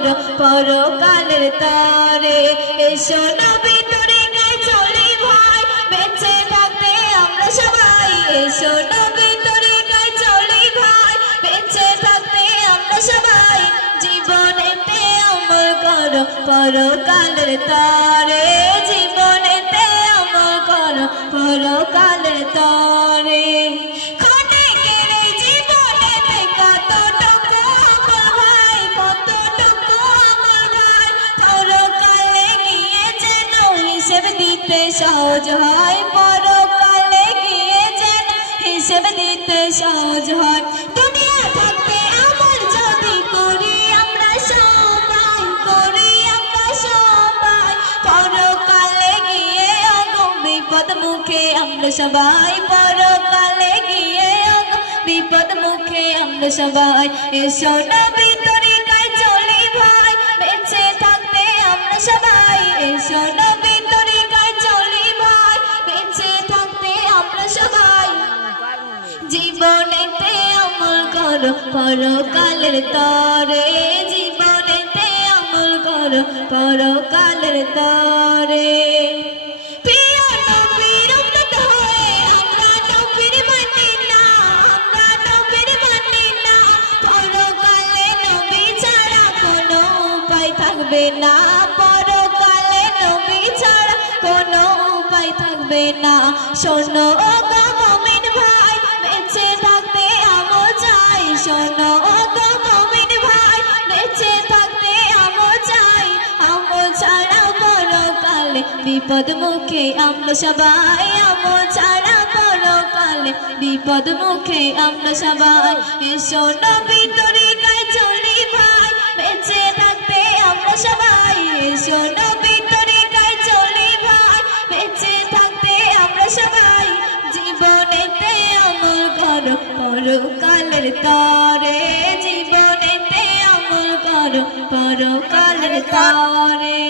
করো পরকালের তরে এসো নবী তরিকায় চলি ভাই বেঁচে থাকতে আমরা সবাই এসো নবী তরিকায় চলি ভাই বেঁচে থাকতে আমরা সবাই জীবনেতে আমল করো পরকালের তরে জীবনেতে আমল করো পরকালের তরে সহজ হয় পরকালে গিয়ে যেন হিসেব দিতে সহজ হয় দুনিয়া থাকতে আমল যদি করি আমরা সবাই পরকালে গিয়ে অগম বিপদ মুখে আমরা সবাই পরকালে গিয়ে অগম বিপদ মুখে আমরা সবাই এসো নবী তরিকায় চলি ভাই বেঁচে থাকতে আমরা সবাই এসো নবী জীবনেতে আমল করো পরকালের তরে জীবনেতে আমল করো পরকালের তরে প্রিয় নবীর উম্মত হয়ে আমরা নবীর মানি না পরকালে নবী ছাড়া কোনো উপায় থাকবে না পরকালে নবী ছাড়া কোনো উপায় থাকবে না শোনো গো মুমিন ভাই বেঁচে থাকতে আমল চাই শোনো গো মুমিন ভাই বেঁচে থাকতে আমল চাই আমল ছাড়া পরকালে বিপদ মুখে আমরা সবাই আমল ছাড়া পরকালে বিপদ মুখে আমরা সবাই এসো নবী তরিকায় চলি ভাই বেঁচে থাকতে আমরা সবাই এসো নবী তরিকায় চলি ভাই বেঁচে থাকতে আমরা সবাই জীবনেতে আমল করো পরকালের তরে জীবনেতে আমল করো পরকালের তরে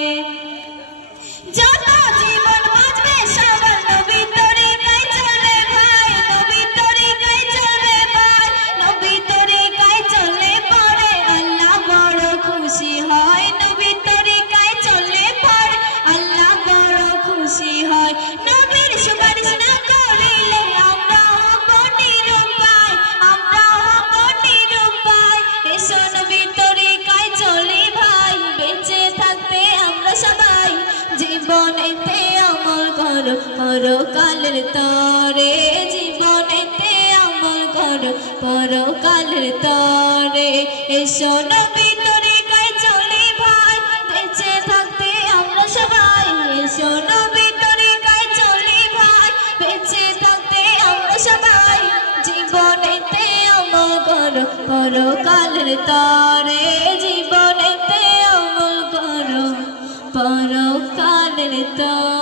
যত জীবন বাঁচবে সবার নবী তরিকায় চলে ভাই নবী তরিকায় চলে ভাই নবী তরিকায় চলে পরে আল্লাহ বড় খুশি হয় নবী তরিকায় চলে পরে আল্লাহ বড় খুশি হয় নবীর সুপারিশ না করিলে আমরা হব নিরুপায় এসো নবী তরিকায় চলি ভাই বেঁচে থাকতে আমরা সবাই জীবনেতে আমল করো পরকালের তরে জীবনেতে আমল করো পরকালের তরে এসো নবী তরিকায় চলি ভাই বেঁচে থাকতে আমরা সবাই এসো নবী তরিকায় চলি ভাই বেঁচে থাকতে আমরা সবাই জীবনেতে আমল করো পরকালের তরে জীবনেতে আমল করো পরকালের তরে